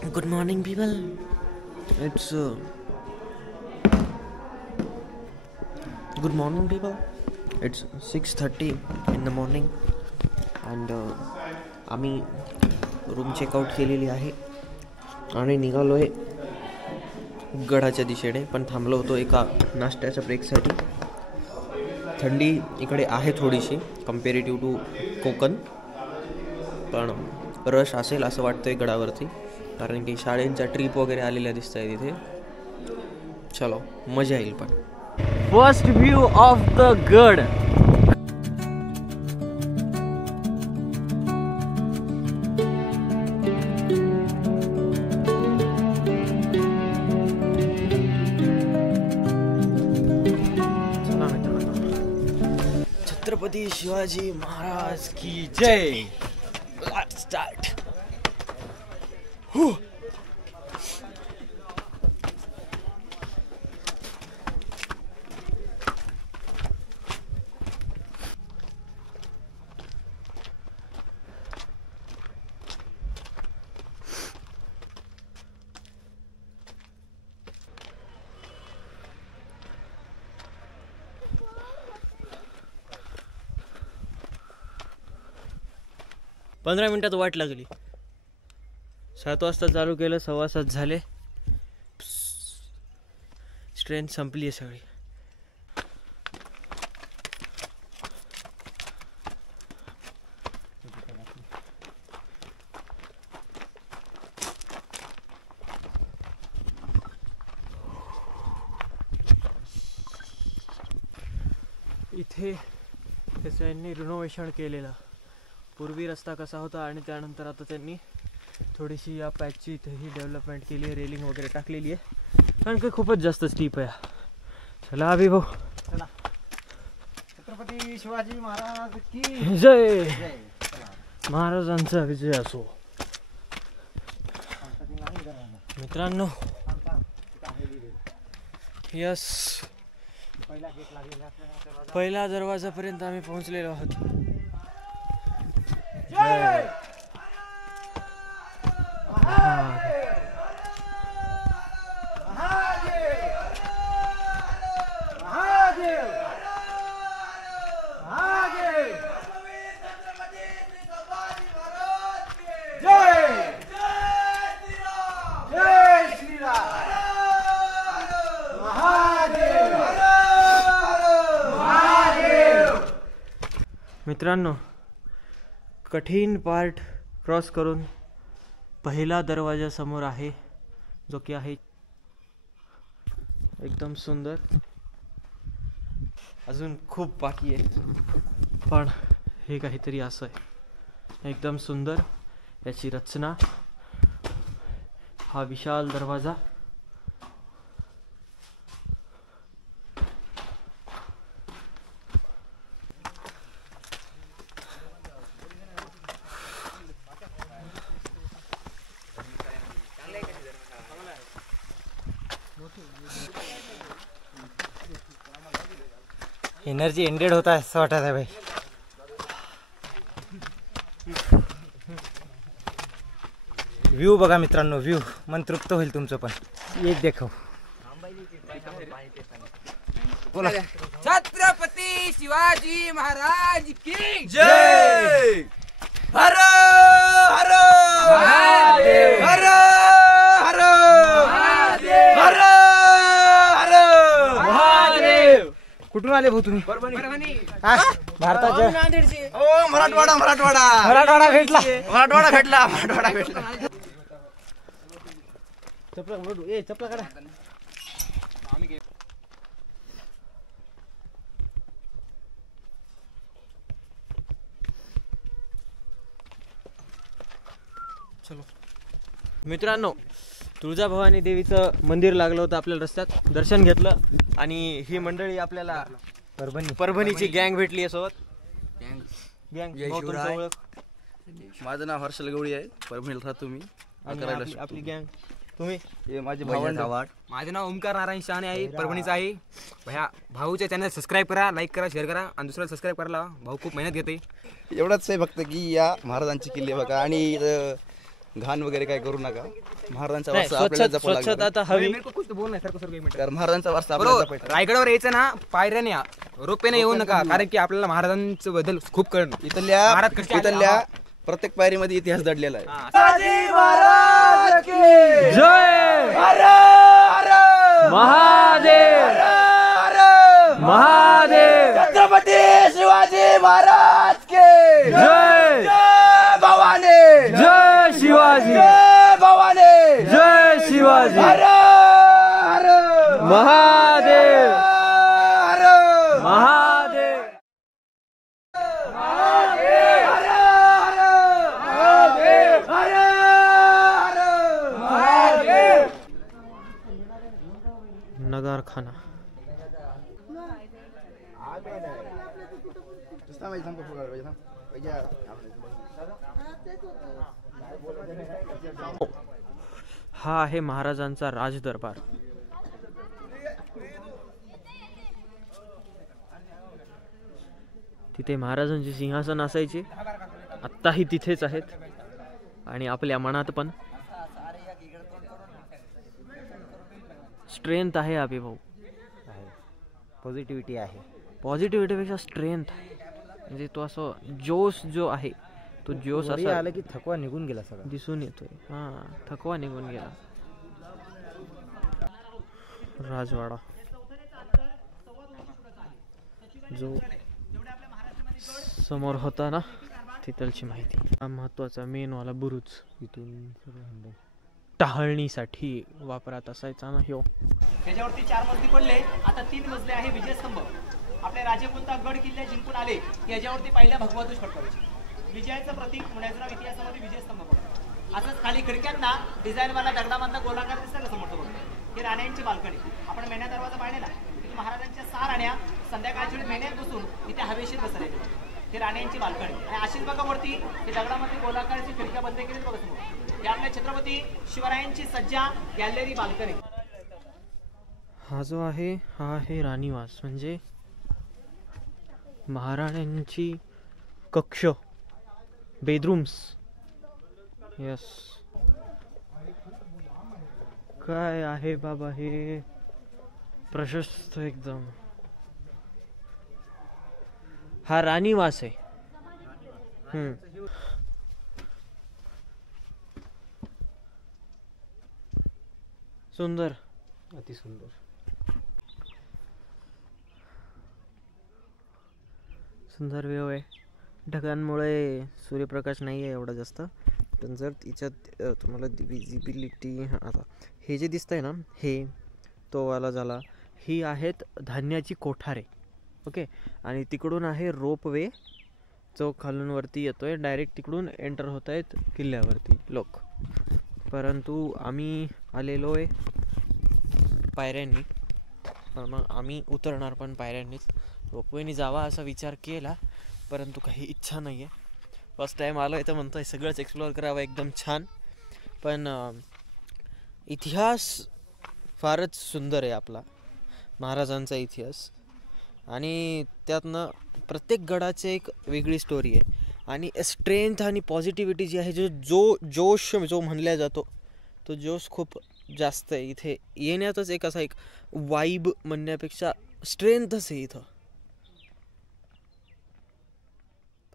Good morning, people. It's good morning, people. It's 6:30 in the morning, and आम्ही room checkout केलेली आहे आणि निघालो आहे गडाच्या दिशेने. पण थांबलो होतो एका नाश्त्याच्या ब्रेकसाठी. थंडी इकडे आहे थोडीशी कम्पेरेटिव्ह टू कोकण, पण रश असेल असं वाटतंय गडावरती, कारण की शाळेंच्या ट्रिप वगैरे आलेल्या दिसत आहे तिथे. चलो, मजा येईल. पण फर्स्ट व्ह्यू ऑफ द गड. छत्रपती शिवाजी महाराज की जय. Let's start. पंधरा मिनिटात वाट लागली. 7 वाजता चालू केलं, 7:15 झाले. स्ट्रेंथ संपली आहे सगळी. इथे त्यांनी रिनोव्हेशन केलेलं. पूर्वी रस्ता कसा होता आणि त्यानंतर आता त्यांनी थोडीशी या पॅचची इथेही डेव्हलपमेंट केली आहे. रेलिंग वगैरे टाकलेली आहे, कारण की खूपच जास्त स्टीप आहे. चला अभि भाऊ, चला. छत्रपती शिवाजी महाराज की जय. महाराजांचा विजय असो. मित्रांनो, यस, पहिल्या दरवाजापर्यंत आम्ही पोहोचलेलो आहोत. मित्रांनो, कठीण पार्ट क्रॉस करून पहिला दरवाजा समोर आहे, जो की आहे एकदम सुंदर. अजून खूप बाकी आहे, पण हे काहीतरी असं आहे. एकदम सुंदर याची रचना. हा विशाल दरवाजा. एनर्जी एंडेड होता है असं वाटत आहे भाई. व्ह्यू बघा मित्रांनो, व्ह्यू मन तृप्त होईल तुमचं पण. एक देखो. बोला. छत्रपती शिवाजी महाराज की जय. हर हर महादेव. हर हर हर हर महादेव. कुठून आले भाऊ तुम्ही? परभणी. भारताच्या मराठवाडा मराठवाडा मराठवाडा भेटला. मराठवाडा भेटला. मराठवाडा भेटला. चपला काढा. चलो मित्रांनो, तुळजाभवानी देवीचं मंदिर लागलं होतं आपल्याला रस्त्यात. दर्शन घेतलं आणि ही मंडळी आपल्याला परभणीची गँग भेटली आहे सोबत. गँग. माझं नाव हर्षल गवळी आहे, परभणीला राहतो मी. आपली गँग. तुम्ही? माझे भावंड. माझे नाव ओमकार नारायण शहाणे आहे, परभणीचा आहे. भाऊच्या चॅनल सबस्क्राईब करा, लाईक करा, शेअर करा आणि दुसऱ्याला सबस्क्राईब करायला. भाऊ खूप मेहनत घेते. एवढंच आहे फक्त की या महाराजांची किल्ले बघा आणि घाण वगैरे काय करू नका. महाराजांचा नाही, वारसा आपल्याला जपावा स्वच्छता लागणार आता हवी. मेरे को कुछ तो बोलना है सर को, सर को एक मिनिट. कारण महाराजांचा वारसा आपल्याला बरोबर, जपायचा. रायगडावर यायचं ना पायऱ्याने या, रोपवेने येऊ नका, कारण की आपल्याला महाराजांच्या बद्दल खूप कळण. महाराज कसे इथल्या प्रत्येक पायरीमध्ये इतिहास दडलेला आहे. जय महादेव महादेव छत्रपती शिवाजी महाराज के जय जय भवानी जय शिवाजी जय भवानी जय शिवाजी हर हर महादेव हर महादेव नगारखाना. हा आहे महाराजांचा राजदरबार. तिथे महाराजांचे सिंहासन असायचे, आत्ताही तिथेच आहेत आणि आपल्या मनात पण. स्ट्रेंथ आहे अभि भाऊ, पॉझिटिव्हिटी आहे. पॉझिटिव्हिटीपेक्षा स्ट्रेंथ आहे. म्हणजे तो असं जोश जो आहे तो जोश वरी असा आलं की थकवा निघून गेला सगळा. दिसून येतोय. हा, थकवा निघून गेला. राजवाडा जो समोर होता ना, तिथलची माहिती. हा महत्वाचा मेन वाला बुरुज इथून टहळणीसाठी वापरात असायचा ना ह्यो. त्याच्यावरती 4 मजली पडले, आता 3 मजले आहे विजयस्तंभ. आपले राजे कोणता गड किल्ले जिंकून आले की याच्यावरती पहिल्या भगवतच फटकायचे. विजयाचं प्रतीक म्हणायचं नाव इतिहासामध्ये विजयस्तंभ पडतो. असंच खाली खिडक्यांना डिझाईनवाला दगडाबांधा गोलाकार दिसतं का समोर बघतो. ही राण्यांची बाल्कनी. आपण मेण्या दरवाजा पाहिलेला, तिथे महाराजांच्या 6 राण्या संध्याकाळच्या वेळी मेण्यात बसून इथे हवेशीर बसलेल्या. ही राण्यांची बाल्कनी. आणि अशीच बघा वरती ही दगडामध्ये गोलाकारची खिडक्या बंद केली बघा समोर. हे आपल्या छत्रपती शिवरायांची सज्जा गॅलरी बाल्कनी. हा जो आहे हा आहे राणीवास, म्हणजे महाराण्यांची कक्ष, बेडरूम्स. यस, काय आहे बाबा हे, प्रशस्त एकदम. हा राणीवास आहे. सुंदर, अति सुंदर. सुंदर व्ह्यू आहे. ढगांमुळे सूर्यप्रकाश नाही आहे एवढा जास्त, पण जर तिच्यात तुम्हाला विजिबिलिटी. आता हे जे दिसतं आहे ना, हे तो वाला झाला. ही आहेत धान्याची कोठारे. ओके, आणि तिकडून आहे रोपवे जो खालून वरती येतोय. डायरेक्ट तिकडून एंटर होत आहेत किल्ल्यावरती लोक. परंतु आम्ही आलेलो आहे पायऱ्यांनी, मग आम्ही उतरणार पण पायऱ्यांनीच. रोपवेनी जावा असा विचार केला, परंतु काही इच्छा नाही आहे. फर्स्ट टाईम आलो आहे तर म्हणतोय सगळंच एक्सप्लोअर करावं एकदम छान. पण इतिहास फारच सुंदर आहे आपला महाराजांचा इतिहास, आणि त्यातनं प्रत्येक गडाचे एक वेगळी स्टोरी आहे. आणि स्ट्रेंथ आणि पॉझिटिव्हिटी जी आहे, जो जोश जो म्हणला जातो तो जोश खूप जास्त आहे इथे येण्यातच. एक असा एक वाईब म्हणण्यापेक्षा स्ट्रेंथच आहे इथं.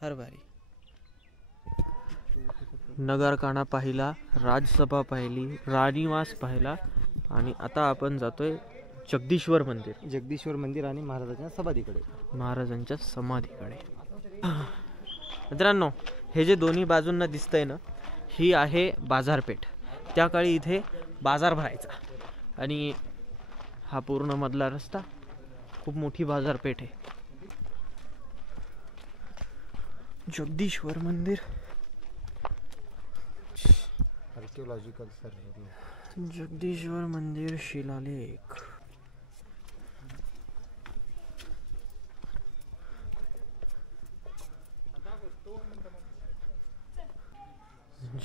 फार भारी. नगरखाना पाहिला, राजसभा पाहिली, राणीवास पाहिला, आणि आता आपण जातोय जगदीश्वर मंदिर. जगदीश्वर मंदिर आणि महाराजांच्या समाधीकडे. महाराजांच्या समाधीकडे. मित्रांनो, हे जे दोन्ही बाजूंना दिसतंय ना, ही आहे बाजारपेठ. त्या काळी इथे बाजार भरायचा, आणि हा पूर्ण मधला रस्ता खूप मोठी बाजारपेठ आहे. जगदीश्वर मंदिर, आर्किओलॉजिकल सर्वे. जगदीश्वर मंदिर शिलालेख.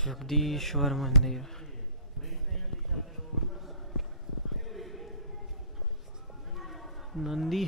जगदीश्वर मंदिर. नंदी.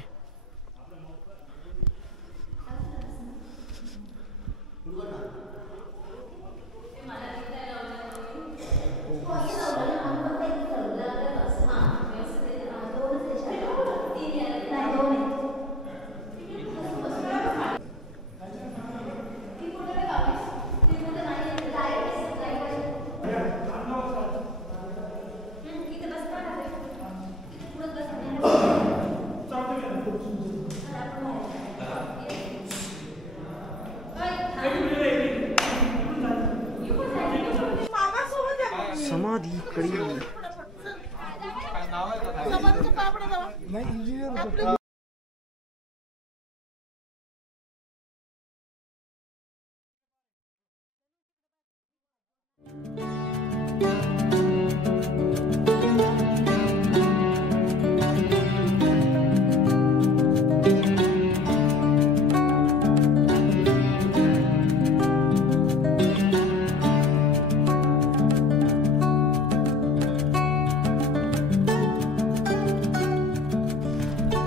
समाधीकडे.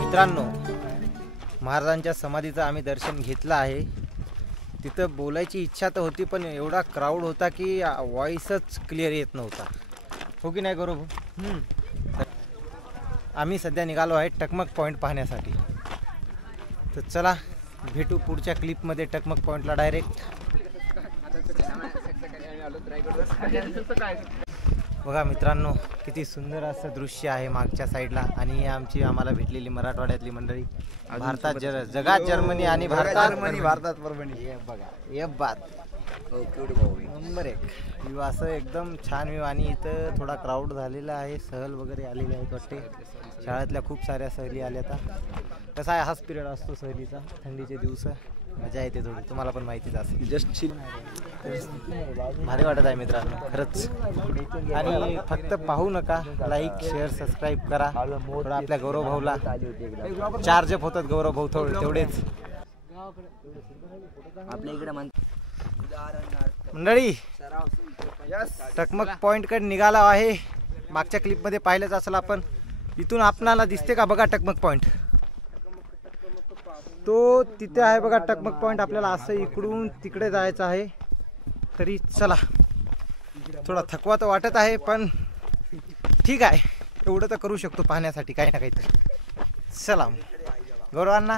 मित्रांनो, महाराजांच्या समाधीचं आम्ही दर्शन घेतलं आहे. तिथं बोलायची इच्छा तर होती, पण एवढा क्राऊड होता की व्हॉइसच क्लिअर येत नव्हता. हो की नाही गौरव? आम्ही सध्या निघालो आहे टकमक पॉईंट पाहण्यासाठी. तर चला भेटू पुढच्या क्लिपमध्ये टकमक पॉईंटला डायरेक्ट. बघा मित्रांनो, किती सुंदर असं दृश्य आहे मागच्या साईडला. आणि आमची आम्हाला भेटलेली मराठवाड्यातली मंडळी, भारतात जगात जर्मनी आणि भारतात परभणी. हे बघा, हे बात नंबर 1 व्ह्यू, असं एकदम छान व्ह्यू. आणि इथं थोडा क्राऊड झालेला आहे, सहल वगैरे आलेले आहेत वाटते. शाळेतल्या खूप साऱ्या सहली आल्या. आता कसा आहे, हाच पिरियड असतो सहलीचा, थंडीचे दिवस, मजा येते थोडी, तुम्हाला पण माहितीच असेल. जस्ट भारी वाटत आहे मित्रांनो खरंच. आणि फक्त पाहू नका, लाईक शेअर सबस्क्राईब करा. थोडं आपल्या गौरव भाऊला चार्ज अप होतात गौरव भाऊ तेवढेच. आपल्या इकडे मंडळी टकमक पॉईंटकडे निघाला आहे. मागच्या क्लिपमध्ये पाहिलंच असेल आपण. इथून आपणाला दिसते का बघा टकमक पॉईंट, तो तिथे आहे बघा टकमक पॉईंट. आपल्याला असं इकडून तिकडे जायचं आहे. तरी चला, थोडा थकवा तर वाटत आहे, पण ठीक आहे, एवढं तर करू शकतो पाहण्यासाठी काही ना काहीतरी. चला, गौरवांना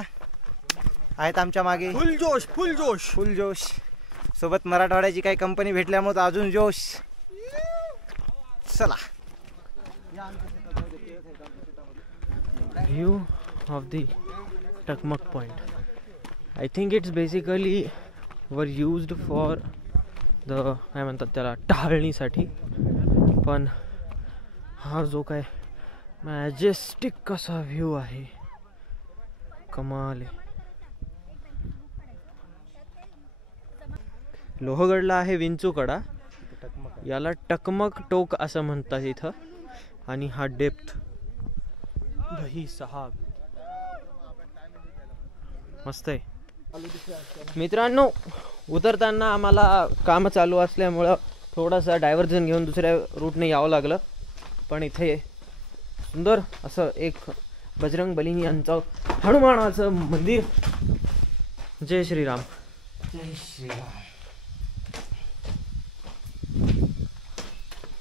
आहेत आमच्या मागे. फुल जोश फुल जोश फुल जोश. सोबत मराठवाड्याची काही कंपनी भेटल्यामुळे अजून जोश. चला. View of the Takmak point. I think it's basically were used for the काय म्हणतात त्याला, टहळणीसाठी. पण हा जो काय मॅजेस्टिक कसा व्ह्यू आहे, कमाल आहे. लोहगडला आहे विंचूकडा, याला टकमक टोक असं म्हणतात इथं. आणि हा डेप्थ भाई साहब मस्त आहे. मित्रांनो, उतरताना आम्हाला काम चालू असल्यामुळं थोडासा डायव्हर्जन घेऊन दुसऱ्या रूटने यावं लागलं. पण इथे सुंदर असं एक बजरंग बली यांचं हनुमानाचं मंदिर. जय श्रीराम. जय श्रीराम.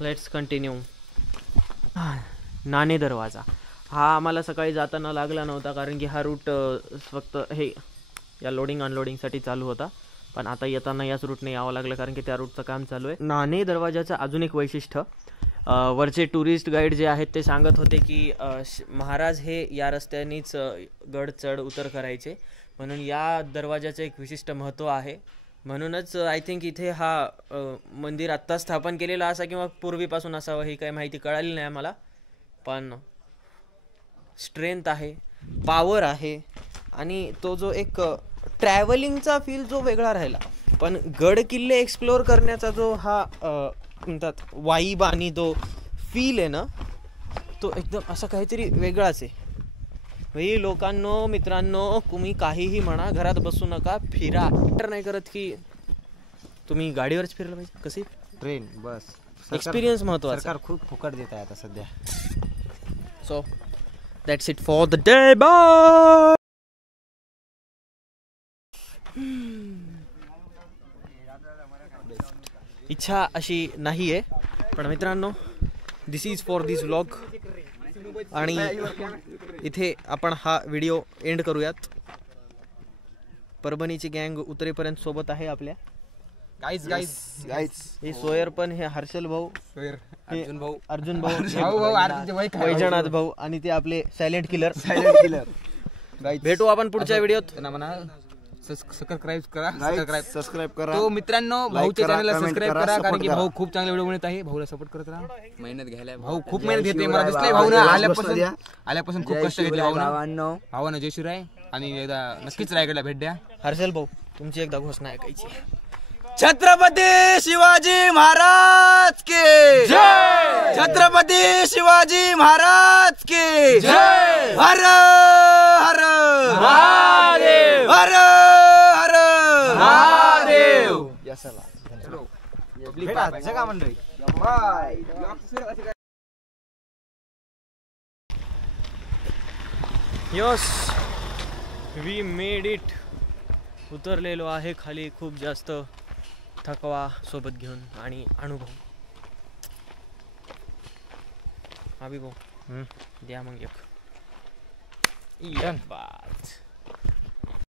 Let's continue. नाणे दरवाजा हा आम्हाला सकाळी जाताना लागला नव्हता, कारण की हा रूट फक्त हे या लोडिंग अनलोडिंगसाठी चालू होता. पण आता येताना याच रूटने यावं लागलं, कारण की त्या रूटचं काम चालू आहे. नाणे दरवाजाचं अजून एक वैशिष्ट्य, वरचे टुरिस्ट गाईड जे आहेत ते सांगत होते की महाराज हे या रस्त्यानेच गड चढ उतर करायचे, म्हणून या दरवाजाचं एक विशिष्ट महत्त्व आहे. म्हणूनच आय थिंक इथे हा मंदिर आत्ता स्थापन केलेला असा किंवा पूर्वीपासून असावं ही काही माहिती कळाली नाही आम्हाला. पण स्ट्रेंथ आहे, पॉवर आहे. आणि तो जो एक ट्रॅव्हलिंगचा फील जो वेगळा राहिला, पण गड किल्ले एक्सप्लोअर करण्याचा जो हा म्हणतात वाईब आणि तो फील आहे ना, तो एकदम असा काहीतरी वेगळाच आहे. भाई लोकांनो, मित्रांनो, तुम्ही काहीही म्हणा, घरात बसू नका, फिरा. तर नाही करत की तुम्ही गाडीवरच फिरलं पाहिजे, कसे ट्रेन बस एक्सपिरियन्स महत्त्वाचा. सरकार खूप फुकट देत आहे आता सध्या. So that's it for the day. Bye. इच्छा अशी नाही आहे, पण मित्रांनो, this is for this vlog. आणि इथे आपण हा व्हिडिओ एंड करूयात. परभणीची गँग उतरेपर्यंत सोबत आहे आपल्या. हे सोयर पण, हे हर्षल भाऊ, अर्जुन भाऊ, वैजनाथ भाऊ, आणि ते आपले सायलेंट किलर. भेटू आपण पुढच्या व्हिडिओत. सबस्क्राईब करा सबस्क्राईब करा. तो मित्रांनो Like भाऊच्या करा, चॅनलला comment सबस्क्राईब करा, करा कारण support की करा. भाऊ खूप चांगले व्हिडिओ बनवत आहे. भाऊला सपोर्ट करत राहा. मेहनत घ्यायला भाऊ खूप मेहनत घेते मला दिसलंय भाऊनं आल्यापासून खूप कष्ट घेतले भावानं जय शिवराय आणि एकदा नक्कीच रायगडला भेट द्या. हर्षल भाऊ तुमची एकदा घोषणा ऐकायची. छत्रपती शिवाजी महाराज की जय. छत्रपती शिवाजी महाराज की जय. हर हर महादेव. हर हर महादेव. भेटा जगा मंडळी. Yes we made it. उतरलेलो आहे खाली खूप जास्त थकवा सोबत घेऊन आणि अनुभव. अभिभाऊ द्या मग एक. बात